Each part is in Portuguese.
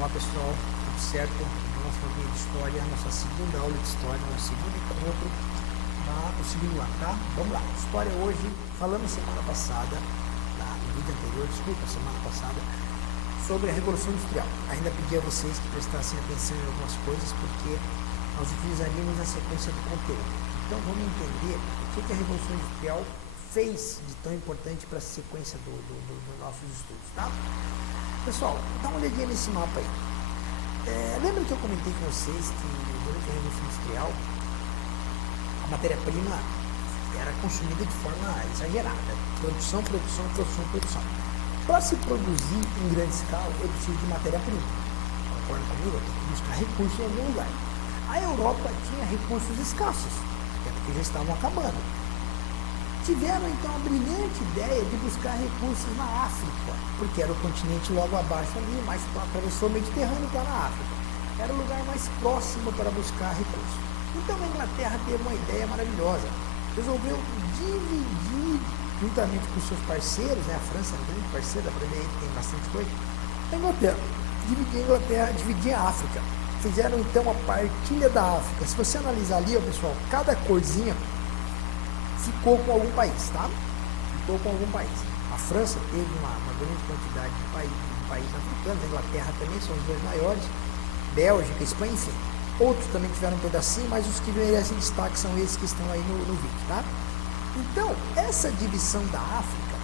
Olá pessoal, tudo certo? Nossa guia de história, nossa segunda aula de história, nosso segundo encontro no segundo ano, tá? Vamos lá, história hoje, falamos semana passada, no vídeo anterior, semana passada, sobre a Revolução Industrial. Ainda pedi a vocês que prestassem atenção em algumas coisas, porque nós utilizaríamos a sequência do conteúdo. Então vamos entender o que a Revolução Industrial fez de tão importante para a sequência dos nossos estudos, tá? Pessoal, dá uma olhadinha nesse mapa aí. Lembra que eu comentei com vocês que durante a Revolução Industrial a matéria-prima era consumida de forma exagerada. Produção. Para se produzir em grande escala, eu preciso de matéria-prima. Concorda comigo? Eu tenho que buscar recursos em algum lugar. A Europa tinha recursos escassos, até porque já estavam acabando. Tiveram então a brilhante ideia de buscar recursos na África, porque era o continente logo abaixo ali, mas atravessou o Mediterrâneo para a África. Era o lugar mais próximo para buscar recursos. Então a Inglaterra teve uma ideia maravilhosa. Resolveu dividir, juntamente com seus parceiros, né? A França é um grande parceiro, para ver que tem bastante coisa. A Inglaterra dividia a África. Fizeram então a partilha da África. Se você analisar ali, ó, pessoal, cada corzinha ficou com algum país, tá? Ficou com algum país. A França teve uma grande quantidade de países africanos, a Inglaterra também são os dois maiores, Bélgica, Espanha, enfim. Outros também tiveram um pedacinho, mas os que merecem destaque são esses que estão aí no vídeo, tá? Então, essa divisão da África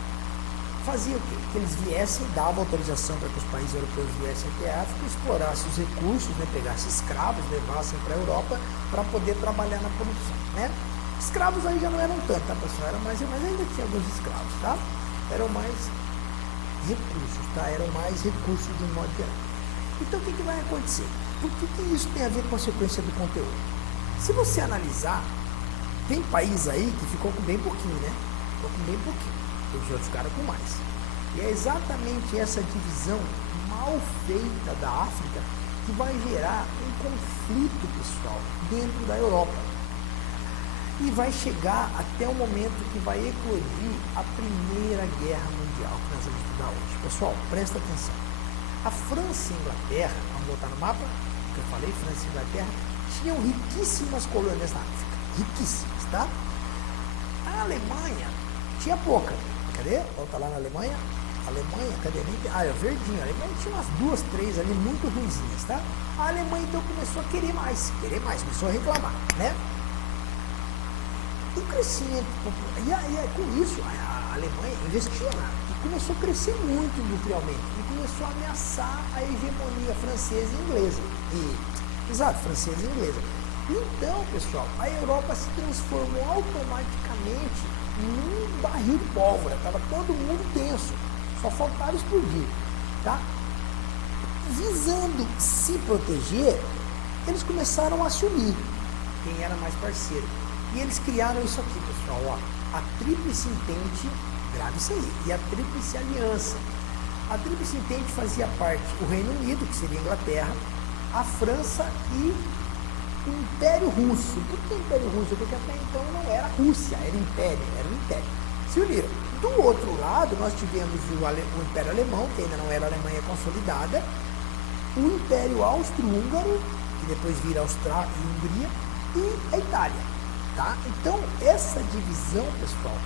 fazia o quê? Que eles viessem, dava autorização para que os países europeus viessem até a África, explorassem os recursos, né? Pegassem escravos, levassem para a Europa para poder trabalhar na produção, né? Escravos aí já não eram tanto, tá, pessoal? Mas ainda tinha alguns escravos, tá? Eram mais recursos, tá? Eram mais recursos de um modo geral. Então, o que vai acontecer? Por que isso tem a ver com a sequência do conteúdo? Se você analisar, tem país aí que ficou com bem pouquinho, né? Ficou com bem pouquinho. Os outros ficaram com mais. E é exatamente essa divisão mal feita da África que vai gerar um conflito, pessoal, dentro da Europa. E vai chegar até o momento que vai eclodir a Primeira Guerra Mundial, que nós vamos estudar hoje. Pessoal, presta atenção. A França e a Inglaterra, vamos botar no mapa, que eu falei, França e Inglaterra, tinham riquíssimas colônias na África. Riquíssimas, tá? A Alemanha tinha pouca. Cadê? Volta lá na Alemanha. Alemanha, cadê? É verdinho. A Alemanha tinha umas 2, 3 ali muito ruinzinhas, tá? A Alemanha então começou a querer mais, começou a reclamar, né? O crescimento, e com isso a Alemanha investiu e começou a crescer muito industrialmente e começou a ameaçar a hegemonia francesa e inglesa. Francesa e inglesa. Então, pessoal, a Europa se transformou automaticamente num barril de pólvora. Estava todo mundo tenso, só faltava explodir, tá? Visando se proteger, eles começaram a assumir quem era mais parceiro. E eles criaram isso aqui, pessoal, ó, a Tríplice Entente, grave isso aí, e a Tríplice Aliança. A Tríplice Entente fazia parte o Reino Unido, que seria a Inglaterra, a França e o Império Russo. Por que Império Russo? Porque até então não era Rússia, era Império, era um Império. Se uniram. Do outro lado, nós tivemos o Império Alemão, que ainda não era a Alemanha consolidada, o Império Austro-Húngaro, que depois vira Áustria e Hungria, e a Itália. Tá? Então, essa divisão, pessoal,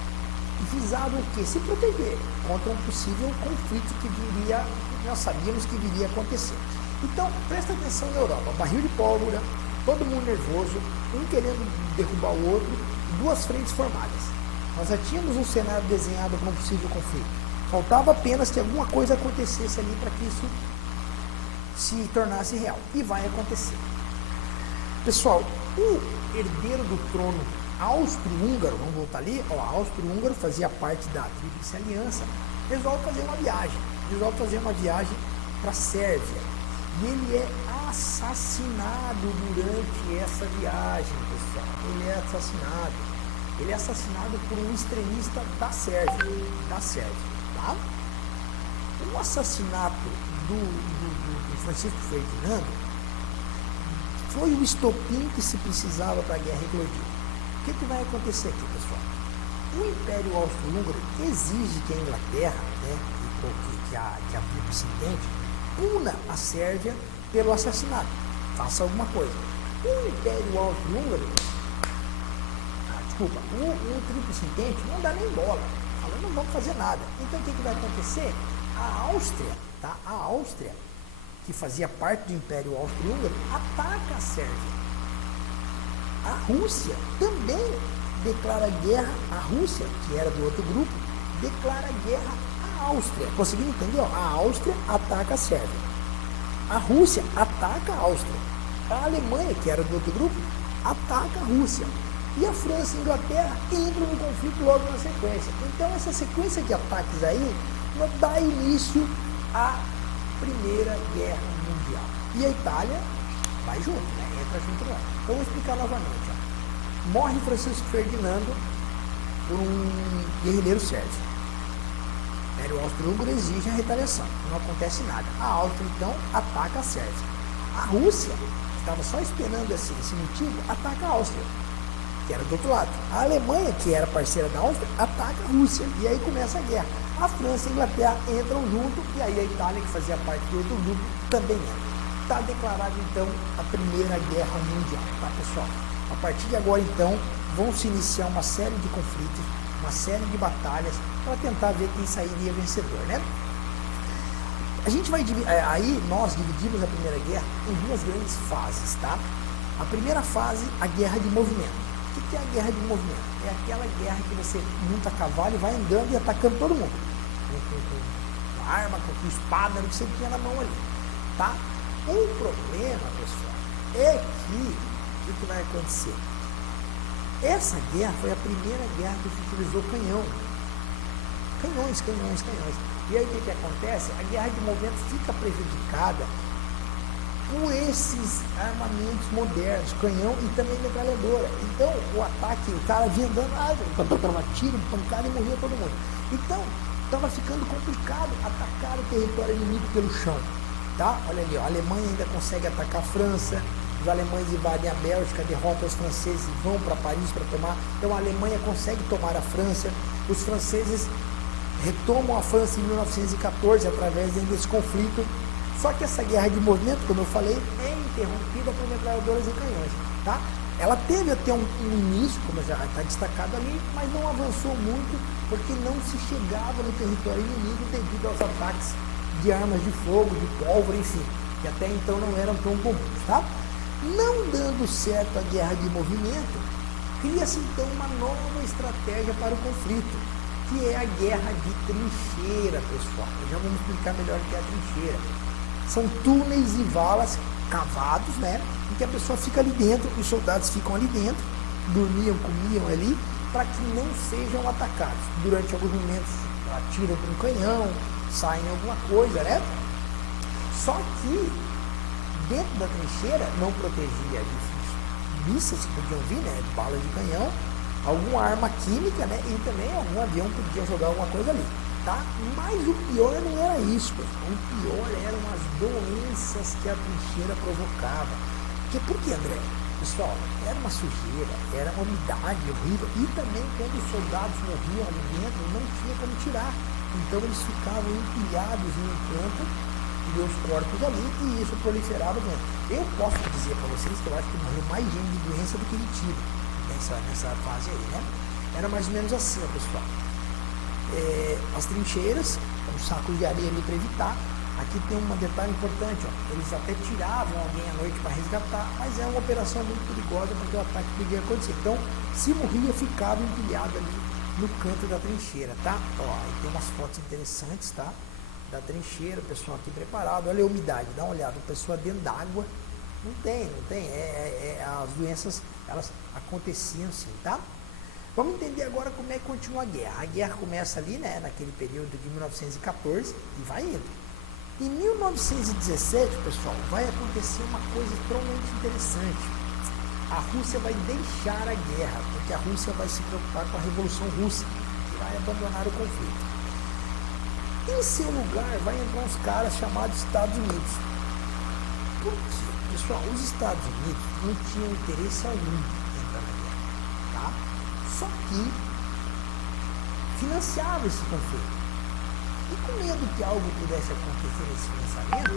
visava o quê? Se proteger contra um possível conflito que viria, nós sabíamos que viria a acontecer. Então, presta atenção na Europa, barril de pólvora, todo mundo nervoso, um querendo derrubar o outro, duas frentes formadas. Nós já tínhamos um cenário desenhado para um possível conflito. Faltava apenas que alguma coisa acontecesse ali para que isso se tornasse real. E vai acontecer. Pessoal, o herdeiro do trono austro-húngaro, vamos voltar ali, ó, austro-húngaro fazia parte da Tríplice Aliança, resolve fazer uma viagem para a Sérvia, e ele é assassinado durante essa viagem, pessoal. Ele é assassinado por um extremista da Sérvia, tá? O assassinato do Francisco Ferdinando foi o estopim que se precisava para a guerra eclodir. O que vai acontecer aqui, pessoal? O Império Austro-Húngaro exige que a Inglaterra, né, que a Tríplice Entente, puna a Sérvia pelo assassinato. Faça alguma coisa. O Império Austro-Húngaro, o Tríplice Entente não dá nem bola. Fala, não vamos fazer nada. Então o que vai acontecer? A Áustria, tá? A Áustria, que fazia parte do Império Austro-Húngaro, ataca a Sérvia. A Rússia também declara guerra, a Rússia, que era do outro grupo, declara guerra à Áustria. Conseguiram entender? A Áustria ataca a Sérvia. A Rússia ataca a Áustria. A Alemanha, que era do outro grupo, ataca a Rússia. E a França e a Inglaterra entram no conflito logo na sequência. Então, essa sequência de ataques aí dá início à Primeira Guerra Mundial. E a Itália vai junto, né? Entra junto lá. Então, vou explicar novamente. Ó. Morre Francisco Ferdinando por um guerrilheiro sérvio. O Império Austro-Húngaro exige a retaliação. Não acontece nada. A Áustria, então, ataca a Sérvia. A Rússia, que estava só esperando esse motivo, ataca a Áustria, que era do outro lado. A Alemanha, que era parceira da Áustria, ataca a Rússia. E aí começa a guerra. A França e a Inglaterra entram junto, e aí a Itália, que fazia parte do outro grupo, também entra. Está declarada, então, a Primeira Guerra Mundial, tá, pessoal? A partir de agora, então, vão se iniciar uma série de conflitos, uma série de batalhas, para tentar ver quem sairia vencedor, né? A gente vai aí nós dividimos a Primeira Guerra em duas grandes fases, tá? A primeira fase, a guerra de movimento. O que é a guerra de movimento? É aquela guerra que você monta a cavalo e vai andando e atacando todo mundo. Com arma, com espada, no que você tinha na mão ali, tá? O problema, pessoal, é que o que vai acontecer? Essa guerra foi a primeira guerra que se utilizou canhão. Canhões. E aí o que acontece? A guerra de movimento fica prejudicada por esses armamentos modernos, canhão e também metralhadora. Então, o ataque, o cara vinha andando, tiro, pancada e morria todo mundo. Então, estava ficando complicado atacar o território inimigo pelo chão. Tá? Olha ali, ó, a Alemanha ainda consegue atacar a França, os alemães invadem a Bélgica, derrotam os franceses e vão para Paris para tomar. Então, a Alemanha consegue tomar a França, os franceses retomam a França em 1914 através desse conflito. Só que essa guerra de movimento, como eu falei, é interrompida por metralhadoras e canhões, tá? Ela teve até um início, como já está destacado ali, mas não avançou muito porque não se chegava no território inimigo devido aos ataques de armas de fogo, de pólvora, enfim, que até então não eram tão comuns, tá? Não dando certo a guerra de movimento, cria-se então uma nova estratégia para o conflito, que é a guerra de trincheira, pessoal. Já vamos explicar melhor o que é a trincheira. São túneis e valas cavados, né? Em que a pessoa fica ali dentro, os soldados ficam ali dentro, dormiam, comiam ali, para que não sejam atacados. Durante alguns momentos atiram com um canhão, saem alguma coisa, né? Só que dentro da trincheira não protegia de mísseis que podiam vir, né? Balas de canhão, alguma arma química, né? E também algum avião podia jogar alguma coisa ali. Tá? Mas o pior não era isso, pessoal. O pior eram as doenças que a trincheira provocava. Por que, André? Pessoal, era uma sujeira, era uma umidade horrível. E também quando os soldados morriam ali dentro, não tinha como tirar. Então eles ficavam empilhados em um canto, e os corpos ali, e isso proliferava dentro. Eu posso dizer para vocês que eu acho que morreu mais gente de doença do que de tiro nessa fase aí, né? Era mais ou menos assim, pessoal. As trincheiras, com sacos de areia ali para evitar. Aqui tem um detalhe importante, ó. Eles até tiravam alguém à noite para resgatar, mas é uma operação muito perigosa porque o ataque podia acontecer. Então, se morria, ficava empilhado ali no canto da trincheira, tá? Ó, aí tem umas fotos interessantes, tá? Da trincheira, o pessoal aqui preparado. Olha a umidade, dá uma olhada, a pessoa dentro d'água. Não tem. As doenças, elas aconteciam sim, tá? Vamos entender agora como é que continua a guerra. A guerra começa ali, né, naquele período de 1914 e vai indo. Em 1917, pessoal, vai acontecer uma coisa extremamente interessante. A Rússia vai deixar a guerra, porque a Rússia vai se preocupar com a Revolução Russa e vai abandonar o conflito. Em seu lugar, vai entrar uns caras chamados Estados Unidos. Por quê? Pessoal, os Estados Unidos não tinham interesse algum em entrar na guerra, tá? Só que financiava esse conflito. E com medo que algo pudesse acontecer nesse lançamento,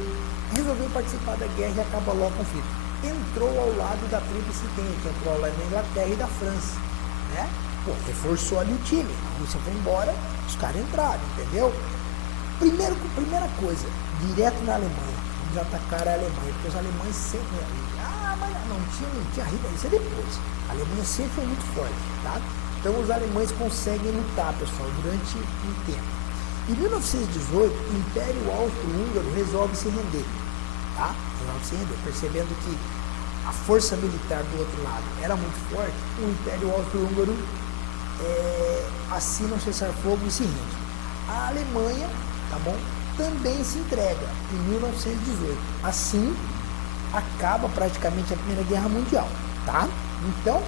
resolveu participar da guerra e acabar logo o conflito. Entrou ao lado da Tríplice Entente, entrou lá na Inglaterra e da França, né? Pô, reforçou ali o time. A Rússia foi embora, os caras entraram, entendeu? Primeira coisa, direto na Alemanha. Vamos atacar a Alemanha, porque os alemães sempre... mas não tinha riba, isso é depois. A Alemanha sempre foi muito forte, tá? Então os alemães conseguem lutar, pessoal, durante um tempo. Em 1918, o Império Austro-Húngaro resolve se render, tá? Resolve se render, percebendo que a força militar do outro lado era muito forte, o Império Austro-Húngaro assina um cessar-fogo e se rende. A Alemanha, tá bom, também se entrega em 1918. Assim, acaba praticamente a Primeira Guerra Mundial, tá? Então,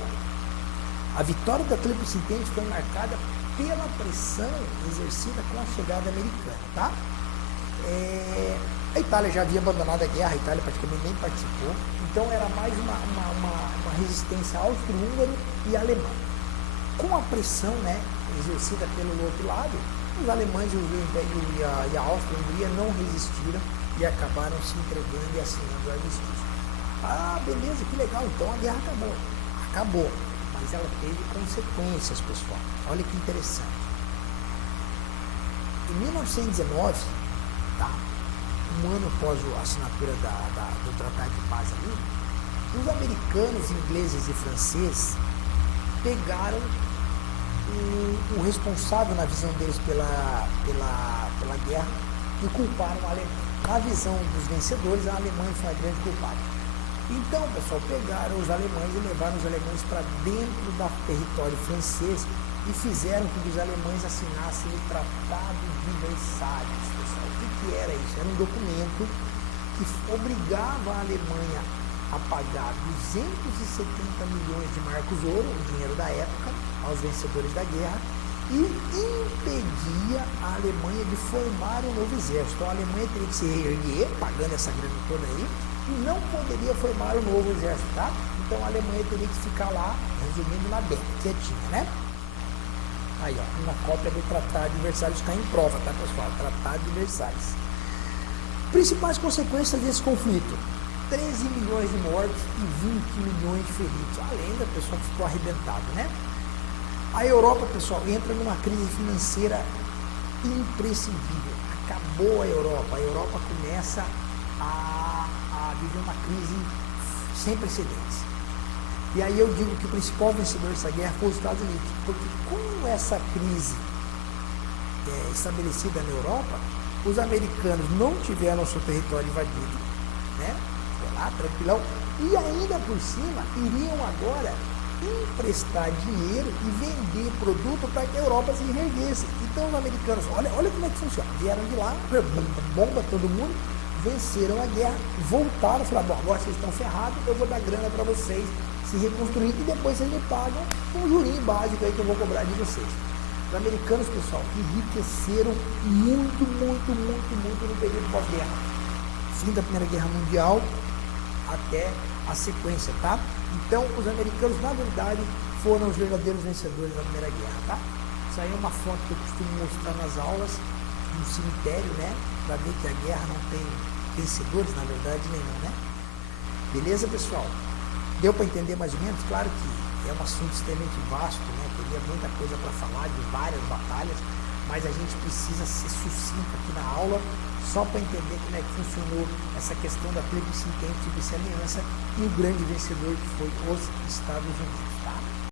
a vitória da Tríplice Entente foi marcada pela pressão exercida com a chegada americana, tá? A Itália já havia abandonado a guerra, a Itália praticamente nem participou, então era mais uma resistência austro-húngaro e alemã. Com a pressão, né, exercida pelo outro lado, os alemães e a Áustria-Hungria não resistiram e acabaram se entregando e assinando o armistício. Ah, beleza, que legal, então a guerra acabou. Acabou, mas ela teve consequências, pessoal. Olha que interessante. Em 1919, tá, um ano após a assinatura do Tratado de Paz ali, os americanos, ingleses e franceses pegaram o responsável na visão deles pela guerra e culparam a Alemanha. Na visão dos vencedores, a Alemanha foi a grande culpada. Então, pessoal, pegaram os alemães e levaram os alemães para dentro do território francês e fizeram com que os alemães assinassem o Tratado de Versalhes, pessoal. O que era isso? Era um documento que obrigava a Alemanha a pagar 270 milhões de marcos ouro, o dinheiro da época, aos vencedores da guerra, e impedia a Alemanha de formar um novo exército. Então a Alemanha teria que se reerguer, pagando essa grana toda aí, e não poderia formar um novo exército, tá? Então a Alemanha teria que ficar lá, resumindo, na Beca, quietinha, né? Aí, ó, uma cópia do Tratado de Versalhes está em prova, tá, pessoal? Tratado de Versalhes. Principais consequências desse conflito: 13 milhões de mortos e 20 milhões de feridos. Além da pessoa que ficou arrebentada, né? A Europa, pessoal, entra numa crise financeira imprescindível. Acabou a Europa. A Europa começa a viver uma crise sem precedentes. E aí eu digo que o principal vencedor dessa guerra foi os Estados Unidos. Porque com essa crise estabelecida na Europa, os americanos não tiveram seu território invadido, né? Foi lá, tranquilão. E ainda por cima, iriam agora emprestar dinheiro e vender produto para que a Europa se reerguesse. Então os americanos, olha como é que funciona. Vieram de lá, bomba todo mundo, venceram a guerra, voltaram e falaram: bom, agora vocês estão ferrados, eu vou dar grana para vocês se reconstruir e depois vocês me pagam um jurinho básico aí que eu vou cobrar de vocês. Os americanos, pessoal, enriqueceram muito no período pós-guerra. Fim da Primeira Guerra Mundial até a sequência, tá? Então, os americanos, na verdade, foram os verdadeiros vencedores da Primeira Guerra, tá? Isso aí é uma fonte que eu costumo mostrar nas aulas, no cemitério, né? Para ver que a guerra não tem vencedores, na verdade, nenhum, né? Beleza, pessoal? Deu para entender mais ou menos? Claro que é um assunto extremamente vasto, né? Teria muita coisa para falar de várias batalhas, mas a gente precisa ser sucinto aqui na aula, só para entender como é que funcionou essa questão da Tríplice Entente, Tríplice Aliança e o grande vencedor que foi os Estados Unidos.